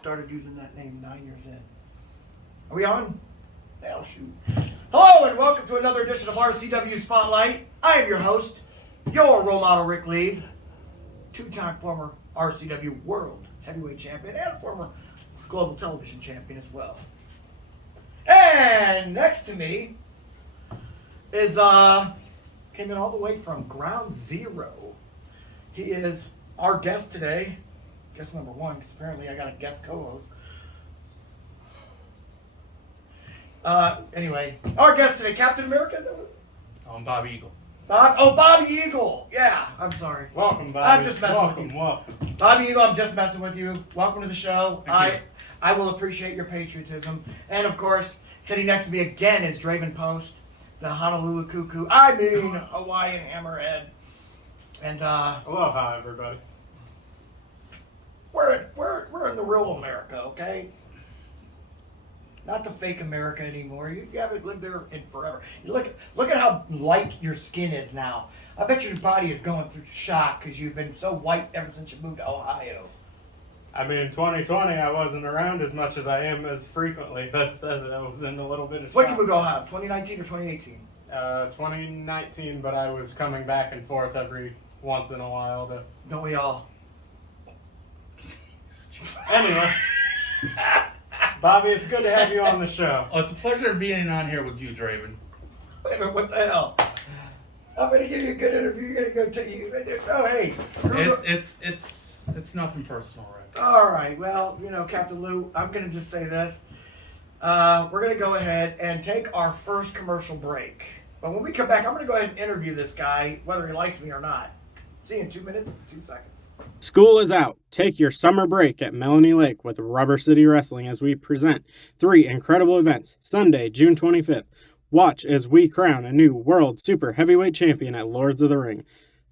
Started using that name 9 years in. Are we on? Hell, shoot. Hello and welcome to another edition of RCW Spotlight. I am your host, your role model Rick Lieb, two-time former RCW World Heavyweight Champion and former Global Television Champion as well. And next to me is, came in all the way from Ground Zero. He is our guest today. Guest number one, because apparently I got a guest co-host. Anyway, our guest today, Captain America. I'm Bobby Eagle. Bobby Eagle. Yeah, I'm sorry. Welcome, Bobby. I'm just messing with you. Welcome. Bobby Eagle, I'm just messing with you. Welcome to the show. I will appreciate your patriotism. And of course, sitting next to me again is Draven Post, the Honolulu Cuckoo. Hawaiian Hammerhead. And Aloha, everybody. We're in the real America, okay? Not the fake America anymore. You haven't lived there in forever. Look at how light your skin is now. I bet your body is going through shock because you've been so white ever since you moved to Ohio. I mean, 2020, I wasn't around as much as I am as frequently. I was in a little bit of shock. When'd you move to Ohio? 2019 or 2018? 2019, but I was coming back and forth every once in a while to... Don't we all? Anyway, Bobby, it's good to have you on the show. Oh, it's a pleasure being on here with you, Draven. Wait a minute, what the hell? I'm going to give you a good interview. You're going to go tell you. Oh, hey. It's nothing personal, right? All right. Well, Captain Lou, I'm going to just say this. We're going to go ahead and take our first commercial break. But when we come back, I'm going to go ahead and interview this guy, whether he likes me or not. See you in 2 minutes and 2 seconds. School is out. Take your summer break at Melanie Lake with Rubber City Wrestling as we present 3 incredible events. Sunday, June 25th. Watch as we crown a new World Super Heavyweight Champion at Lords of the Ring.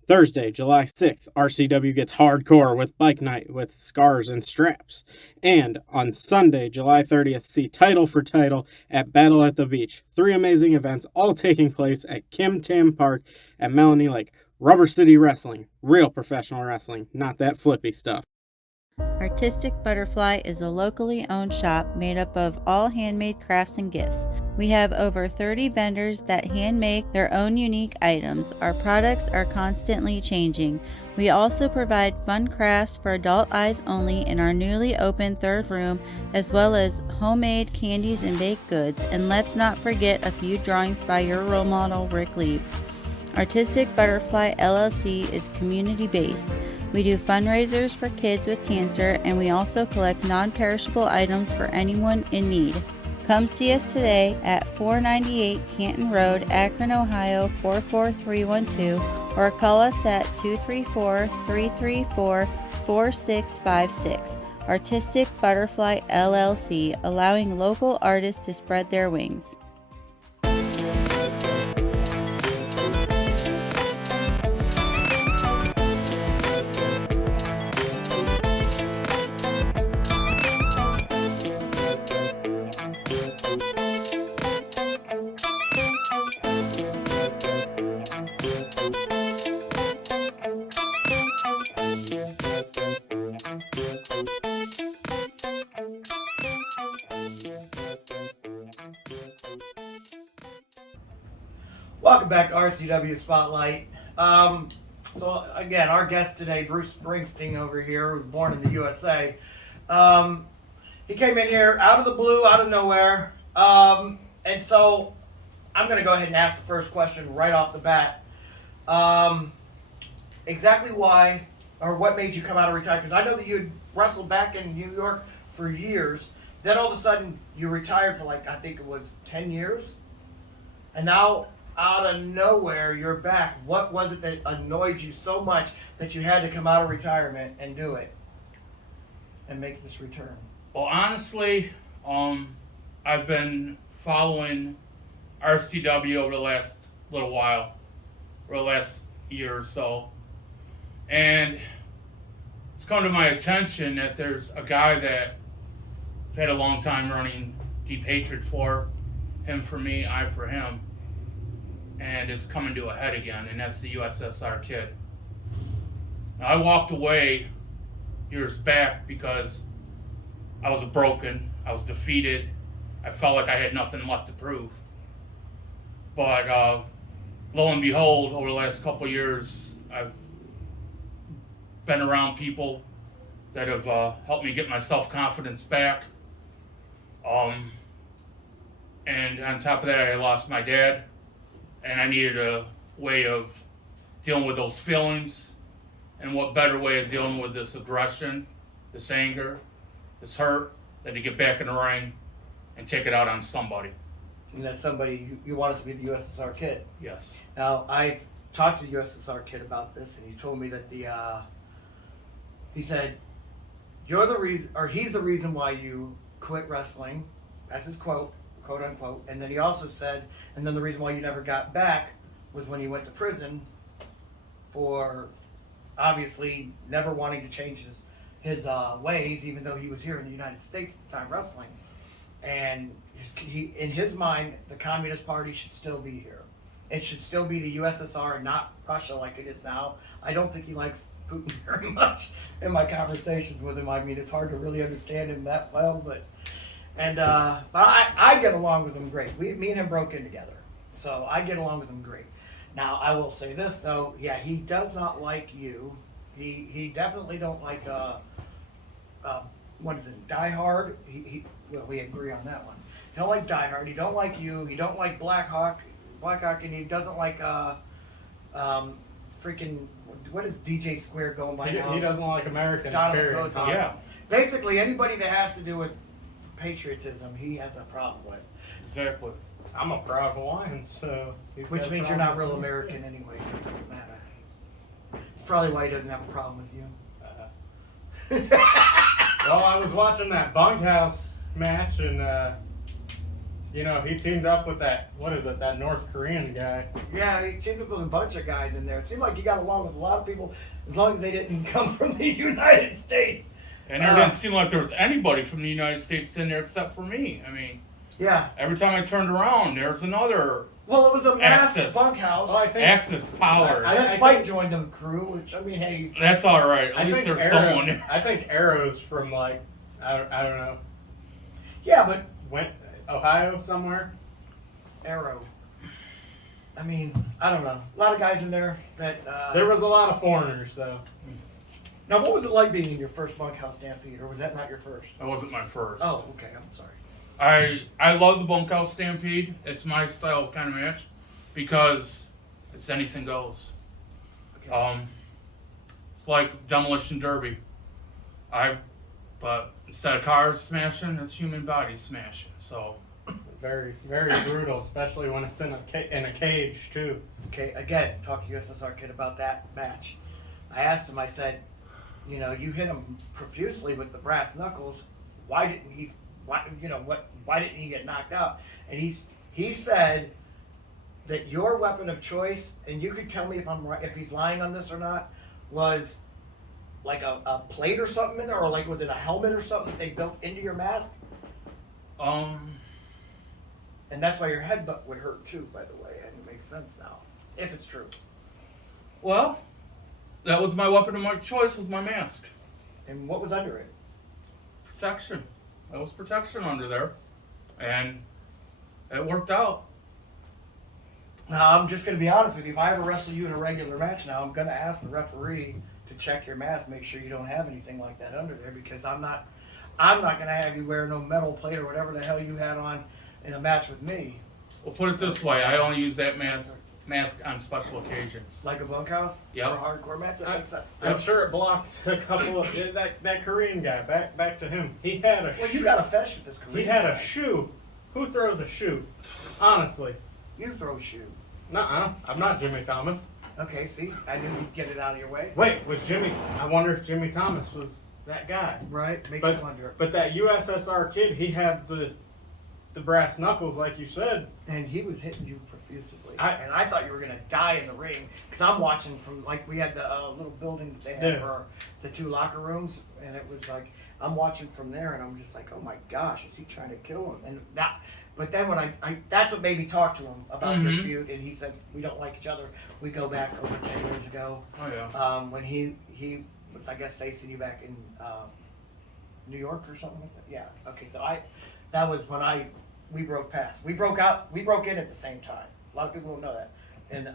Thursday, July 6th, RCW gets hardcore with Bike Night with Scars and Straps. And on Sunday, July 30th, see Title for Title at Battle at the Beach. 3 amazing events, all taking place at Kim Tam Park at Melanie Lake. Rubber City Wrestling, real professional wrestling, not that flippy stuff. Artistic Butterfly is a locally owned shop made up of all handmade crafts and gifts. We have over 30 vendors that hand make their own unique items. Our products are constantly changing. We also provide fun crafts for adult eyes only in our newly opened 3rd room, as well as homemade candies and baked goods. And let's not forget a few drawings by your role model, Rick Lieb. Artistic Butterfly LLC is community-based. We do fundraisers for kids with cancer, and we also collect non-perishable items for anyone in need. Come see us today at 498 Canton Road, Akron, Ohio 44312, or call us at 234-334-4656. Artistic Butterfly LLC, allowing local artists to spread their wings. Welcome back to RCW Spotlight. So again, our guest today, Bruce Springsteen over here, who was born in the USA. He came in here out of the blue, out of nowhere. And so I'm going to go ahead and ask the first question right off the bat. Exactly why or what made you come out of retirement? Because I know that you had wrestled back in New York for years. Then all of a sudden you retired for I think it was 10 years? And now, out of nowhere, you're back. What was it that annoyed you so much that you had to come out of retirement and do it? And make this return? Well, honestly, I've been following RCW over the last little while, or the last year or so, and it's come to my attention that there's a guy that I've had a long time running deep hatred for, him for me, I for him, and it's coming to a head again, and that's the USSR Kid. Now, I walked away years back because I was broken, I was defeated, I felt like I had nothing left to prove. But lo and behold, over the last couple of years, I've been around people that have helped me get my self-confidence back. And on top of that, I lost my dad, and I needed a way of dealing with those feelings. And what better way of dealing with this aggression, this anger, this hurt, than to get back in the ring and take it out on somebody. And that somebody, you want it to be the USSR Kid. Yes. Now, I've talked to the USSR Kid about this, and he's told me that he said, you're the reason, or he's the reason why you quit wrestling. That's his quote, quote unquote. And then he also said, and then the reason why you never got back was when he went to prison for obviously never wanting to change his ways, even though he was here in the United States at the time wrestling. And in his mind, the Communist Party should still be here. It should still be the USSR and not Russia like it is now. I don't think he likes Putin very much in my conversations with him. I mean, it's hard to really understand him that well, but I get along with him great. Me and him broke in together, so I get along with him great. Now, I will say this though, yeah, he does not like you. He definitely don't like what is it, Die Hard? Well, we agree on that one. He don't like Die Hard. He don't like you. He don't like Black Hawk, and he doesn't like freaking, what is DJ Square going by now? He doesn't like Americans. Donald period. Kozak. Yeah. Basically, anybody that has to do with patriotism, he has a problem with. Exactly. I'm a proud Hawaiian, so Which means you're not real American anyway, so it doesn't matter. It's probably why he doesn't have a problem with you. Well, I was watching that bunkhouse match, and he teamed up with that North Korean guy. Yeah, he teamed up with a bunch of guys in there. It seemed like he got along with a lot of people, as long as they didn't come from the United States. And there didn't seem like there was anybody from the United States in there except for me. I mean, yeah. every time I turned around, there's another Well, it was a mass Axis. bunkhouse. Well, I think Axis powers. And then Spike joined the crew, which, I mean, hey, he's... That's all right. At I least think there's someone. I think Arrow's from I don't know, Yeah, but Ohio somewhere. Arrow. I mean, I don't know. A lot of guys in there that... There was a lot of foreigners though. Now, what was it like being in your first bunkhouse stampede, or was that not your first? That wasn't my first. Oh, okay, I'm sorry. I love the bunkhouse stampede. It's my style kind of match because it's anything goes. Okay. It's like demolition derby. But instead of cars smashing, it's human bodies smashing. So Very, very brutal, especially when it's in a cage too. Okay, again, talk to USSR Kid about that match. I asked him, I said, you hit him profusely with the brass knuckles. Why didn't he get knocked out? And he said that your weapon of choice, and you could tell me if he's lying on this or not, was like a plate or something in there, or like was it a helmet or something that they built into your mask? And that's why your headbutt would hurt too, by the way, and it makes sense now, if it's true. well, that was my weapon of my choice. Was my mask. And what was under it? Protection. There was protection under there, and it worked out. Now, I'm just going to be honest with you. If I ever wrestle you in a regular match now, I'm going to ask the referee to check your mask, make sure you don't have anything like that under there, because I'm not going to have you wear no metal plate or whatever the hell you had on in a match with me. We'll put it this way: I only use that mask on special occasions. Like a bunkhouse? Yep. Or a hardcore match? That makes sense. I'm sure it blocked a couple of that Korean guy. Back to him. He had a. Well, you got a fetish with this Korean He had guy. a shoe. Who throws a shoe? Honestly, You throw a shoe. Nuh-uh. I'm not Jimmy Thomas. Okay, see? I knew you'd get it out of your way. Wait, was Jimmy... I wonder if Jimmy Thomas was that guy. Right? Makes you wonder. But that USSR kid, he had the brass knuckles, like you said. And he was hitting you profusely. And I thought you were going to die in the ring. Because I'm watching from, like, we had the little building that they had for the 2 locker rooms. And it was like, I'm watching from there, and I'm just like, oh my gosh, is he trying to kill him? And that... But then when I that's what made me talk to him about your feud, and he said, we don't like each other. We go back over 10 years ago. Oh, yeah. When he was, I guess, facing you back in New York or something like that. Yeah. Okay, so that was when we broke past. We broke in at the same time. A lot of people don't know that. And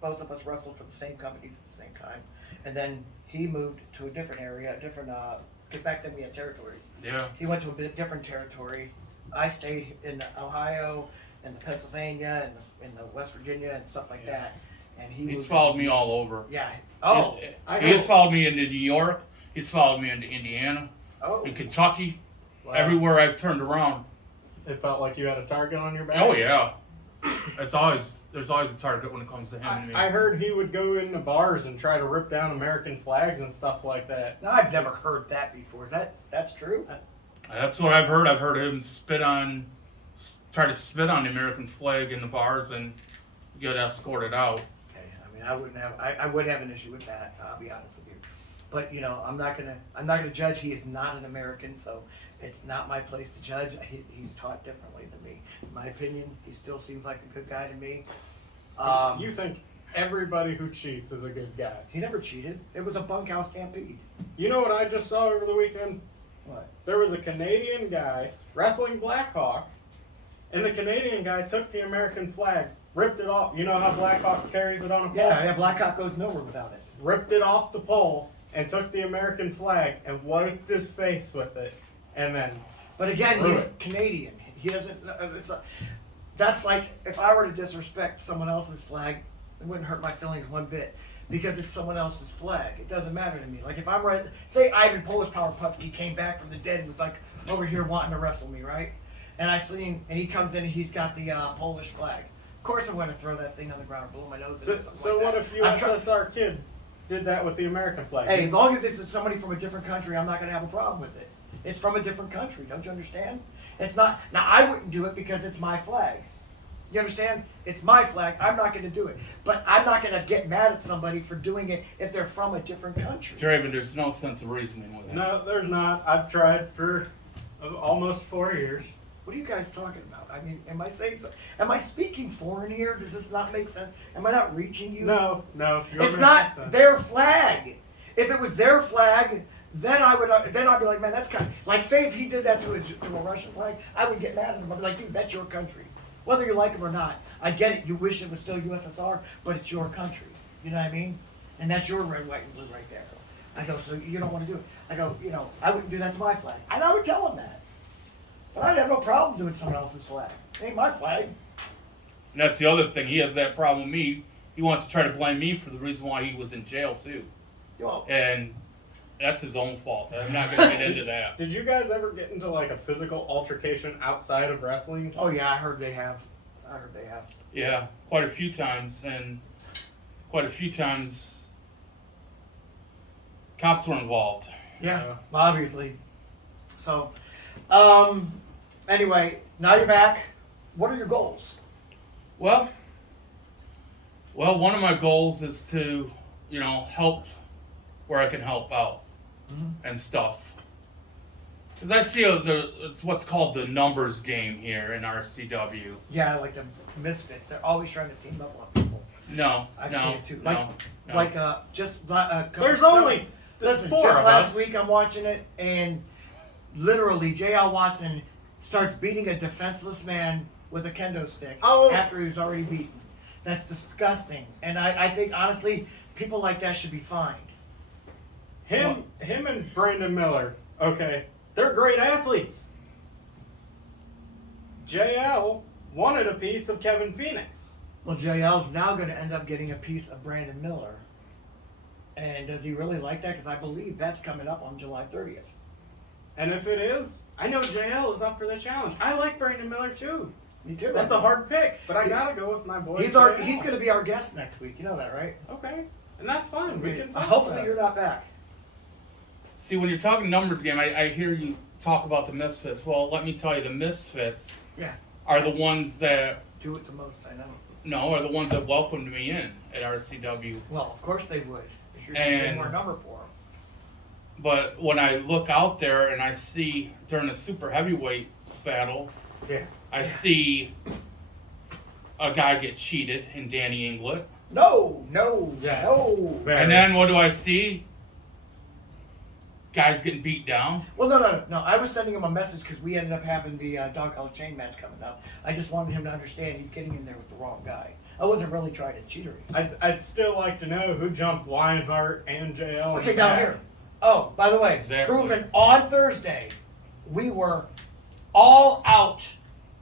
both of us wrestled for the same companies at the same time. And then he moved to a different area, because back then we had territories. Yeah. He went to a bit different territory. I stayed in Ohio and the Pennsylvania and the West Virginia and stuff like that. And he's followed me all over. Yeah. Oh. He's followed me into New York. He's followed me into Indiana. Oh. In Kentucky. Wow. Everywhere I've turned around. It felt like you had a target on your back. Oh yeah. There's always a target when it comes to him and me. I heard he would go into bars and try to rip down American flags and stuff like that. No, I've never heard that before. That's true? That's what I've heard. I've heard him try to spit on the American flag in the bars and get escorted out. Okay, I mean, I would have an issue with that. I'll be honest with you, but I'm not gonna judge. He is not an American, so it's not my place to judge. He's taught differently than me. In my opinion, he still seems like a good guy to me. You think everybody who cheats is a good guy? He never cheated. It was a bunkhouse stampede. You know what I just saw over the weekend? What? There was a Canadian guy wrestling Black Hawk, and the Canadian guy took the American flag, ripped it off. You know how Black Hawk carries it on a pole? Yeah, Black Hawk goes nowhere without it. Ripped it off the pole and took the American flag and wiped his face with it, and then. But again, he's Canadian. He doesn't. That's like if I were to disrespect someone else's flag, it wouldn't hurt my feelings one bit. Because it's someone else's flag. It doesn't matter to me. Like if I'm right, say Ivan Polish Power Putski came back from the dead and was like over here wanting to wrestle me, right? And I see him, and he comes in and he's got the Polish flag. Of course I'm going to throw that thing on the ground or blow my nose in or something So like what that. if USSR kid did that with the American flag? Hey, as long as it's somebody from a different country, I'm not going to have a problem with it. It's from a different country. Don't you understand? It's not. Now I wouldn't do it because it's my flag. You understand? It's my flag. I'm not going to do it. But I'm not going to get mad at somebody for doing it if they're from a different country. Draven, there's no sense of reasoning with it. No, there's not. I've tried for almost 4 years. What are you guys talking about? I mean, am I saying something? Am I speaking foreign here? Does this not make sense? Am I not reaching you? No. It's not their flag. If it was their flag, then I'd be like, man, that's kind of like, say if he did that to a Russian flag, I would get mad at him. I'd be like, dude, that's your country. Whether you like him or not, I get it. You wish it was still USSR, but it's your country. You know what I mean? And that's your red, white, and blue right there. I go, so you don't want to do it. I go, I wouldn't do that to my flag. And I would tell him that. But I'd have no problem doing someone else's flag. It ain't my flag. And that's the other thing. He has that problem with me. He wants to try to blame me for the reason why he was in jail, too. And that's his own fault. I'm not going to get into that. Did you guys ever get into like a physical altercation outside of wrestling? Oh yeah, I heard they have. Yeah, quite a few times, and quite a few times cops were involved. Yeah, obviously. So, anyway, now you're back. What are your goals? Well, one of my goals is to, help where I can help out and stuff. Because I see it's what's called the numbers game here in RCW. Yeah, like the misfits. They're always trying to team up on people. I've seen it too. There's only listen. four Just of last us. week I'm watching it, and literally J.L. Watson starts beating a defenseless man with a kendo stick after he was already beaten. That's disgusting. And I think honestly, people like that should be fined. Him and Brandon Miller, okay, they're great athletes. JL wanted a piece of Kevin Phoenix. Well, JL's now going to end up getting a piece of Brandon Miller. And does he really like that? Because I believe that's coming up on July 30th. And if it is, I know JL is up for the challenge. I like Brandon Miller too. Me too. That's a hard pick, but I gotta go with my boy. He's JL. going to be our guest next week. You know that, right? Okay, and that's fine. We can talk Hopefully about you're it. not back. See, when you're talking numbers game, I hear you talk about the Misfits. Well, let me tell you, the Misfits Yeah. are the ones that Do it the most, I know. are the ones that welcomed me in at RCW. Well, of course they would. If you're just And- one more number for them. But when I look out there and I see during the super heavyweight battle, Yeah. I see a guy get cheated in Danny Inglet. No. Yes. No. Very. And then what do I see? Guys getting beat down. Well, no. I was sending him a message because we ended up having the dog collar chain match coming up. I just wanted him to understand he's getting in there with the wrong guy. I wasn't really trying to cheat or anything. I'd still like to know who jumped Lionheart and JL. Okay, now here. Oh, by the way, Exactly. proven on Thursday, we were all out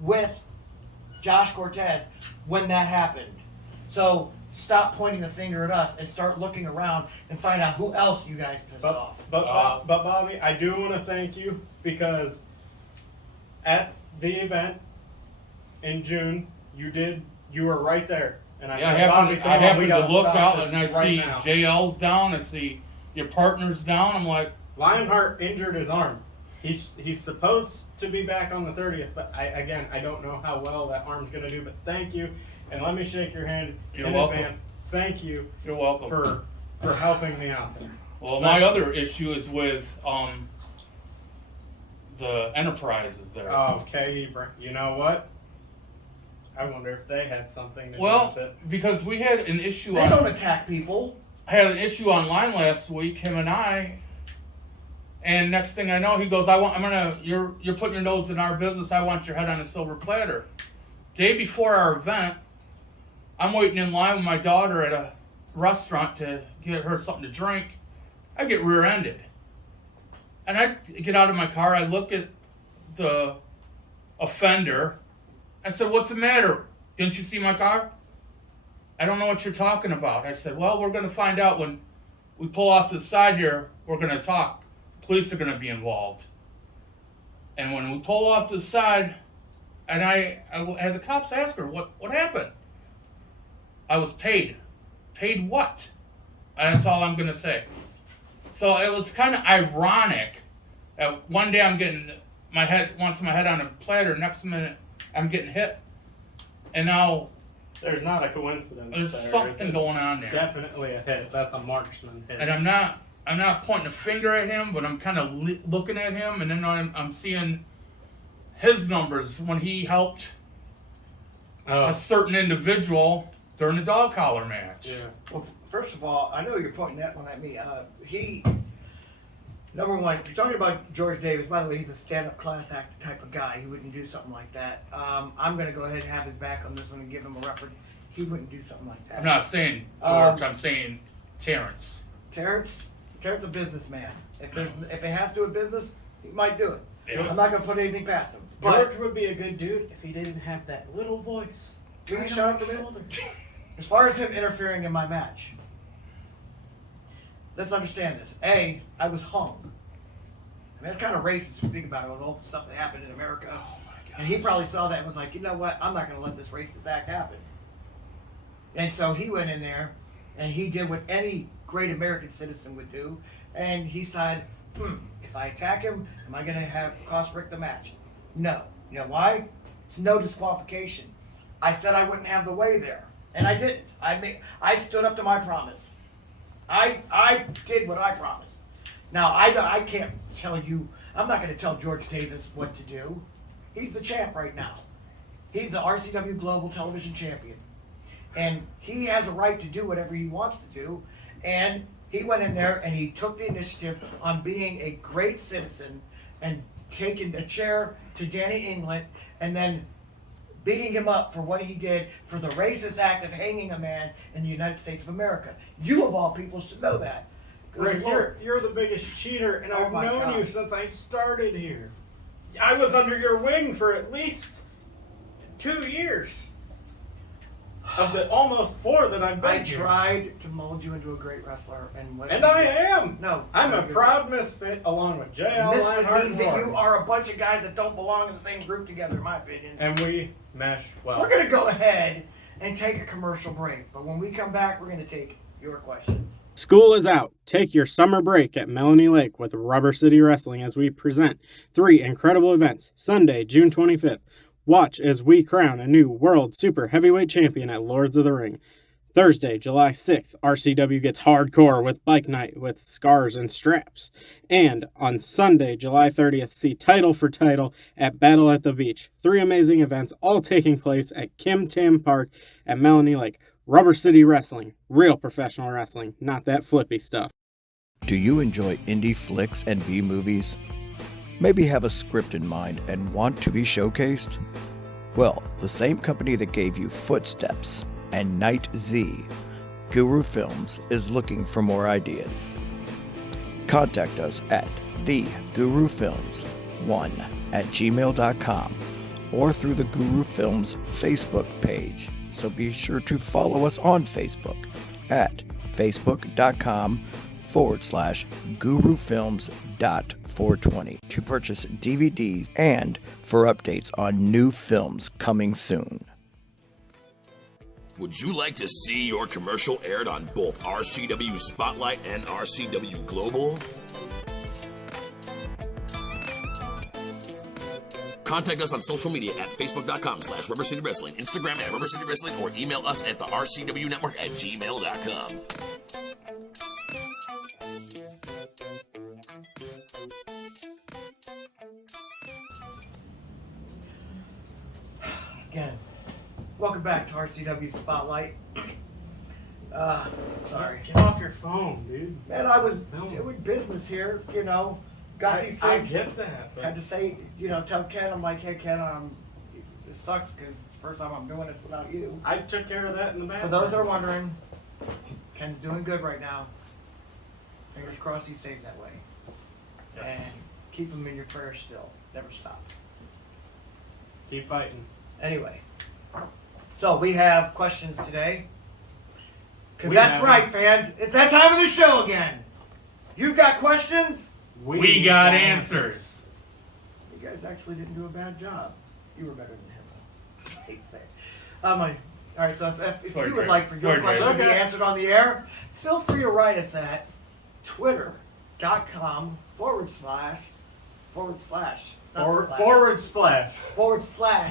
with Josh Cortez when that happened. So stop pointing the finger at us and start looking around and find out who else you guys pissed off. But Bobby, I do want to thank you because at the event in June, you were right there, and I Yeah, said, Bobby, come I on, happen we to gotta look stop out this and I right see now. JL's down. I see your partner's down. I'm like, Lionheart injured his arm. He's supposed to be back on the 30th, but I don't know how well that arm's gonna do. But thank you, and let me shake your hand You're in welcome. advance. Thank you you're welcome. for helping me out there. Well, my other issue is with the Enterprises there. Okay, you know what? I wonder if they had something to do Well, with it. because we had an issue They don't attack people. I had an issue online last week, him and I, and next thing I know, he goes, you're putting your nose in our business, I want your head on a silver platter. Day before our event, I'm waiting in line with my daughter at a restaurant to get her something to drink. I get rear-ended. And I get out of my car, I look at the offender, I said, what's the matter? Didn't you see my car? I don't know what you're talking about. I said, well, we're going to find out when we pull off to the side here. We're going to talk. Police are going to be involved. And when we pull off to the side, and I had the cops ask her, what happened? I was paid. Paid what? That's all I'm going to say. So it was kind of ironic that one day I'm getting my head on a platter, next minute I'm getting hit. And now There's not a coincidence. there's there. something It's going on there. Definitely a hit. That's a marksman hit. And I'm not pointing a finger at him, but I'm kind of looking at him, and then I'm seeing his numbers when he helped a certain individual during the dog collar match. Yeah. Well, first of all, I know you're pointing that one at me. Number one, if you're talking about George Davis, by the way, he's a stand-up class act type of guy. He wouldn't do something like that. I'm going to go ahead and have his back on this one and give him a reference. He wouldn't do something like that. I'm not saying George, I'm saying Terrence. Terrence a businessman. If it has to do with business, he might do it. Yeah. I'm not going to put anything past him. But George would be a good dude if he didn't have that little voice. will you right shut on up a his minute? shoulder. As far as him interfering in my match, let's understand this. A, I was hung. I mean, that's kind of racist if you think about it, with all the stuff that happened in America. Oh my God. And he probably saw that and was like, you know what? I'm not going to let this racist act happen. And so he went in there and he did what any great American citizen would do. And he said, if I attack him, am I going to cost Rick the match? No. You know why? It's no disqualification. I said I wouldn't have the way there. And I didn't. I stood up to my promise. I did what I promised. Now, I can't tell you, I'm not going to tell George Davis what to do. He's the champ right now. He's the RCW Global Television Champion. And he has a right to do whatever he wants to do. And he went in there and he took the initiative on being a great citizen and taking a chair to Danny England and then beating him up for what he did for the racist act of hanging a man in the United States of America. You, of all people, should know that. Good Rick, Lord. you're the biggest cheater, and Oh I've my known God. you since I started here. I was under your wing for at least 2 years. of the almost 4 that I've been I here. tried to mold you into a great wrestler, and what? And I am. No, I'm no, a you're proud not. misfit along with J.L. Misfit Lionheart means and that you Warren. are a bunch of guys that don't belong in the same group together, in my opinion. And we mesh well. We're gonna go ahead and take a commercial break, but when we come back, we're gonna take your questions. School is out. Take your summer break at Melanie Lake with Rubber City Wrestling as we present 3 incredible events. Sunday, June 25th. Watch as we crown a new World Super Heavyweight Champion at Lords of the Ring. Thursday, July 6th, RCW gets hardcore with Bike Night with scars and straps. And on Sunday, July 30th, see Title for Title at Battle at the Beach. 3 amazing events, all taking place at Kim Tam Park at Melanie Lake. Rubber City Wrestling, real professional wrestling, not that flippy stuff. Do you enjoy indie flicks and B-movies? Maybe have a script in mind and want to be showcased? Well, the same company that gave you Footsteps and Night Z, Guru Films, is looking for more ideas. Contact us at thegurufilms1@gmail.com or through the Guru Films Facebook page. So be sure to follow us on Facebook at facebook.com/gurufilms.420 to purchase DVDs and for updates on new films coming soon. Would you like to see your commercial aired on both RCW Spotlight and RCW Global? Contact us on social media at facebook.com/Rubber City Wrestling, Instagram at Rubber City Wrestling, or email us at the RCW Network at gmail.com. Again, welcome back to RCW Spotlight. Sorry. Get off your phone, dude. Man, I was No. doing business here, you know. Got these I things. get that. But Had to say, you know, tell Ken, I'm like, hey, Ken, this sucks because it's the first time I'm doing this without you. I took care of that in the bathroom. For those that are wondering, Ken's doing good right now. Fingers crossed he stays that way. And keep him in your prayers still. Never stop. Keep fighting. Anyway, so we have questions today. Because We that's have right, fans. It's that time of the show again. You've got questions? We got answers. You guys actually didn't do a bad job. You were better than him. I hate to say it. All right, so if Sorry, you would Jerry. like for your Sorry, question to be Jerry. answered on the air, feel free to write us at twitter.com// not slash, Forward splash.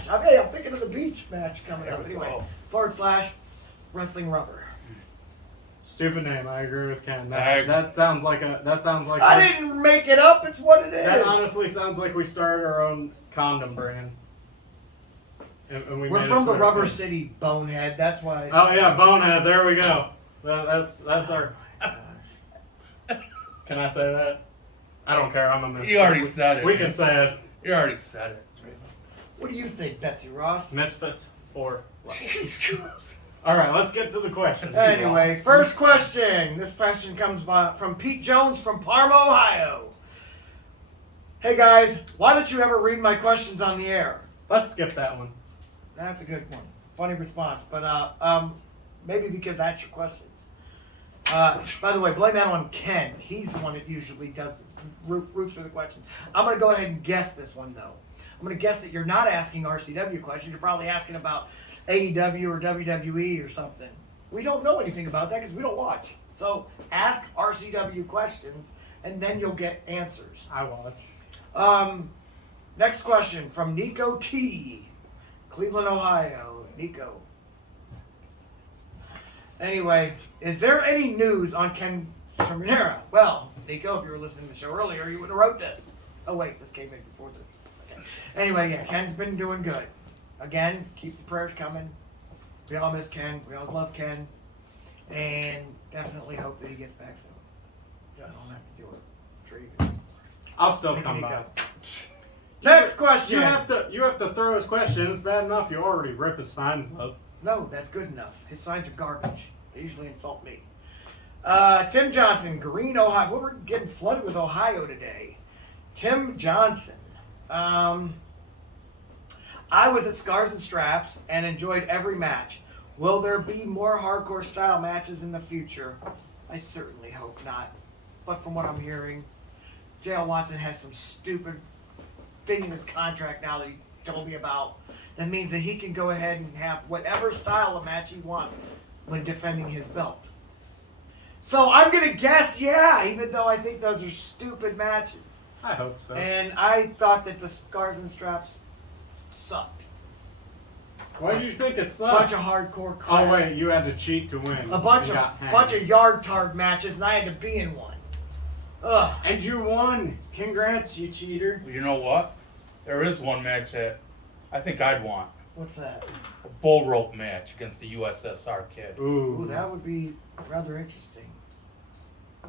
I'm thinking of the beach match coming up. Anyway, / Wrestling Rubber. Stupid name. I agree with Ken. I- That sounds like. I didn't make it up. It's what it is. That honestly sounds like we started our own condom brand. And we We're made a from the Twitter Rubber page. City, Bonehead. That's why. Oh yeah, Bonehead. There we go. That's our. Can I say that? I don't care. I'm a misfit. You already said it, We man. can say it. You already said it. What do you think, Betsy Ross? Misfits for life. All right, let's get to the questions. Anyway, first question. This question comes from Pete Jones from Parma, Ohio. Hey guys, why don't you ever read my questions on the air? Let's skip that one. That's a good one. Funny response, but maybe because that's your questions. By the way, blame that on Ken. He's the one that usually does the roots for the questions. I'm going to go ahead and guess this one though. I'm going to guess that you're not asking RCW questions. You're probably asking about AEW or WWE or something. We don't know anything about that because we don't watch. So ask RCW questions and then you'll get answers. I watch. Next question from Nico T, Cleveland, Ohio. Nico. Anyway, is there any news on Ken Terminera? Well, Nico, if you were listening to the show earlier, you would have wrote this. Oh wait, this came in before the. Okay. Anyway, yeah, Ken's been doing good. Again, keep the prayers coming. We all miss Ken. We all love Ken, and definitely hope that he gets back soon. I don't have to do it. I'm sure you can. I'll still Make come Nico. back. Next question. You have to throw his question. It's bad enough you already rip his signs up. No, that's good enough. His signs are garbage. They usually insult me. Tim Johnson, Green, Ohio. Well, we're getting flooded with Ohio today. Tim Johnson. I was at Scars and Straps and enjoyed every match. Will there be more hardcore style matches in the future? I certainly hope not. But from what I'm hearing, JL Watson has some stupid thing in his contract now that he told me about. That means that he can go ahead and have whatever style of match he wants when defending his belt. So I'm going to guess, yeah, even though I think those are stupid matches. I hope so. And I thought that the Scars and Straps sucked. Why do you think it A sucked? bunch of hardcore crap. Oh wait, you had to cheat to win. A bunch You of got hanged. yard tard matches, and I had to be in one. Ugh. And you won. Congrats, you cheater. You know what? There is one match that I think I'd want. What's that? A bull rope match against the USSR Kid. Ooh, that would be rather interesting.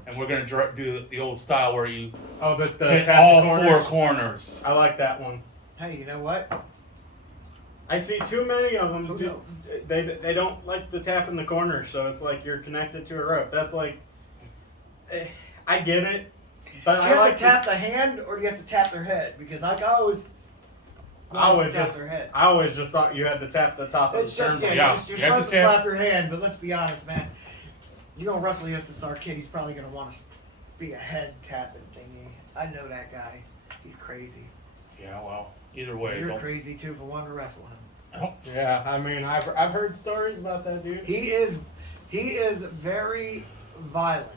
And we're going to do the old style where you Oh, the hit tap all corners. four corners. I like that one. Hey, you know what? I see too many of them. Who knows? They don't like the tap in the corner, so it's like you're connected to a rope. That's like, I get it, but Do you I have like to tap the hand, or do you have to tap their head? Because like I always wanted to tap their head. I always just thought you had to tap the top of It's the just, turnbuckle. yeah, Yeah. you're You have supposed to to tap- slap your hand, but let's be honest, man. You're going to wrestle the USSR Kid, he's probably going to want to be a head tapping thingy. I know that guy. He's crazy. Yeah, well, either way. You're don't- crazy, too, for wanting to wrestle him. Yeah, I mean, I've heard stories about that dude. He is very violent.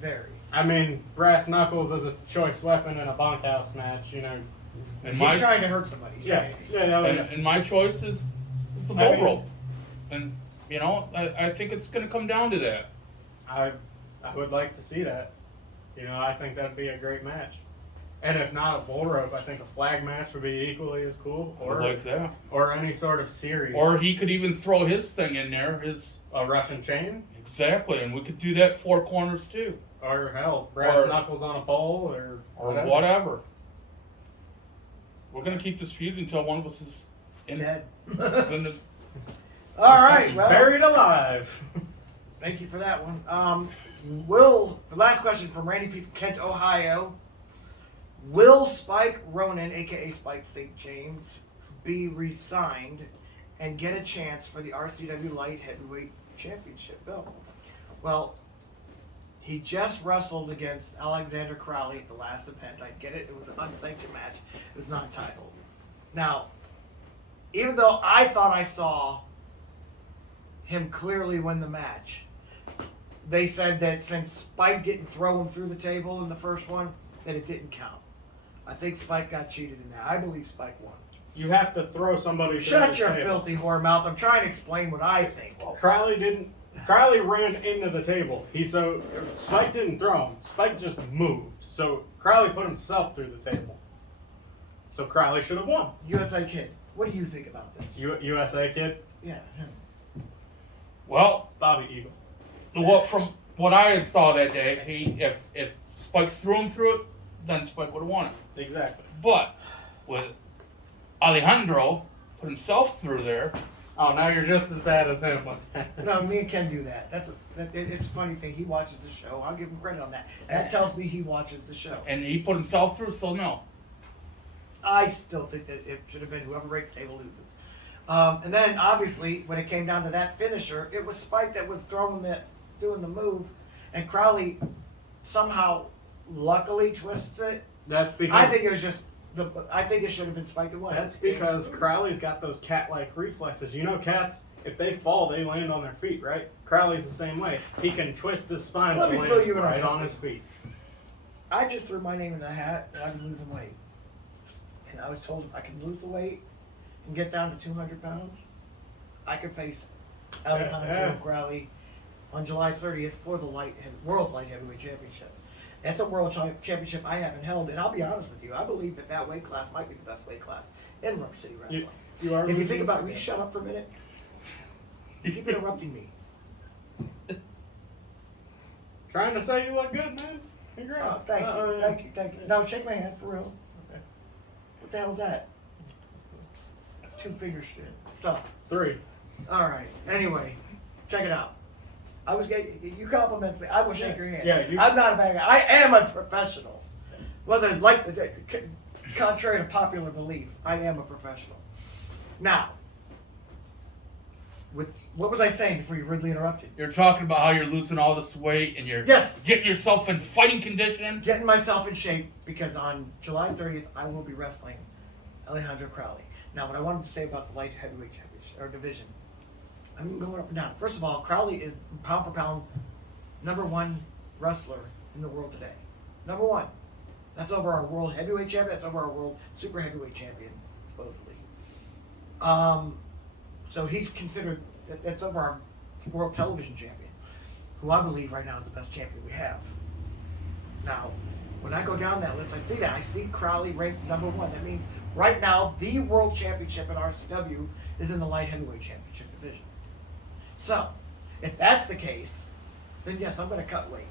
Very. I mean, brass knuckles is a choice weapon in a bunkhouse match, you know. And He's trying to hurt somebody. He's Yeah, trying to- and my choice is the I bull mean- rope. And, you know, I think it's going to come down to that. I would like to see that. You know, I think that'd be a great match. And if not a bull rope, I think a flag match would be equally as cool. Or like that. Or any sort of series. Or he could even throw his thing in there, his a Russian chain. exactly, and we could do that four corners too, Or hell, brass Or- knuckles on a pole or whatever. We're gonna keep this feud until one of us is in, Dead. is in the. All right, well, Buried alive. thank you for that one. The last question from Randy P. from Kent, Ohio. Will Spike Ronan, aka Spike St. James, be re-signed and get a chance for the RCW Light Heavyweight Championship belt? Well, he just wrestled against Alexander Crowley at the last event. I get it. It was an unsanctioned match. It was not titled. Now, even though I thought I saw him clearly win the match, they said that since Spike didn't throw him through the table in the first one, that it didn't count. I think Spike got cheated in that. I believe Spike won. You have to throw somebody through Shut the your table. filthy whore mouth. I'm trying to explain what I think. Crowley ran into the table. Spike didn't throw him. Spike just moved. So Crowley put himself through the table. So Crowley should have won. USA Kid, what do you think about this? USA Kid, Yeah. Well, Bobby Eagle. from what I saw that day, if Spike threw him through it, then Spike would have won it. Exactly. But with Alejandro put himself through there, Oh, now you're just as bad as him with that. No, me and Ken do that. It's a funny thing. He watches the show. I'll give him credit on that. That tells me he watches the show. and he put himself through, so no. I still think that it should have been whoever breaks table loses. And then obviously when it came down to that finisher, it was Spike that was doing the move, and Crowley somehow luckily twists it. That's because I think it was just I think it should have been Spike that won. That's because Crowley's got those cat-like reflexes. You know, cats, if they fall, they land on their feet, right? Crowley's the same way. He can twist his spine Let to me land fill you in on right on something. his feet. I just threw my name in the hat and I've been losing weight. And I was told if I can lose the weight and get down to 200 pounds, I could face Alejandro Yeah. Crowley on July 30th for the World Light Heavyweight Championship. That's a world championship I haven't held, and I'll be honest with you, I believe that weight class might be the best weight class in Rubber City Wrestling. You are If you losing think about it, weight. will you shut up for a minute? You keep interrupting me. Trying to say you look good, man. Oh, Congrats. thank you. No, shake my hand for real. Okay. What the hell is that? 2 finger stuff. 3. All right. Anyway, check it out. You compliment me. I will shake your hand. Yeah, I'm not a bad guy. I am a professional. Whether contrary to popular belief, I am a professional. Now, what was I saying before you rudely interrupted? You're talking about how you're losing all this weight and you're Yes. getting yourself in fighting condition. Getting myself in shape because on July 30th I will be wrestling Alejandro Crowley. Now, what I wanted to say about the light heavyweight championship or division, I'm going up and down. First of all, Crowley is pound for pound #1 wrestler in the world today. #1. That's over our world heavyweight champion. That's over our world super heavyweight champion, supposedly. So he's considered. That's over our world television champion, who I believe right now is the best champion we have. Now, when I go down that list, I see that. I see Crowley ranked #1. That means right now the world championship in RCW is in the light heavyweight championship division. So, if that's the case, then yes, I'm going to cut weight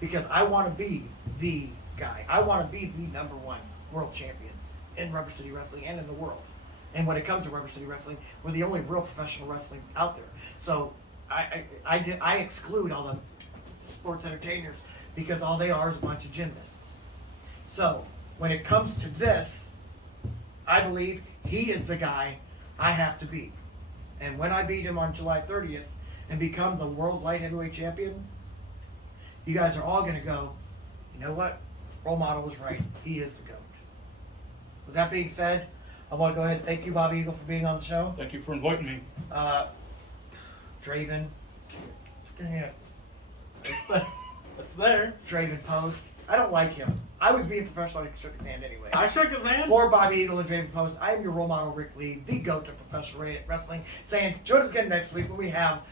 because I want to be the guy. I want to be the #1 world champion in Rubber City Wrestling and in the world. And when it comes to Rubber City Wrestling, we're the only real professional wrestling out there. So I exclude all the sports entertainers because all they are is a bunch of gymnasts. So when it comes to this, I believe he is the guy I have to beat. And when I beat him on July 30th and become the world light heavyweight champion, you guys are all going to go, you know what? RoleModel was right. He is the GOAT. With that being said, I want to go ahead and thank you, Bobby Eagle, for being on the show. Thank you for inviting me. Draven. Yeah. It's there. Draven Post. I don't like him. I was being professional. I shook his hand anyway. I shook his hand. For Bobby Eagle and Draven Post, I am your role model, Rick Lee, the GOAT to professional wrestling, saying join us again next week when we have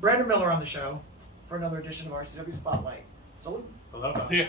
Brandon Miller on the show for another edition of RCW Spotlight. Salute. Hello. See ya.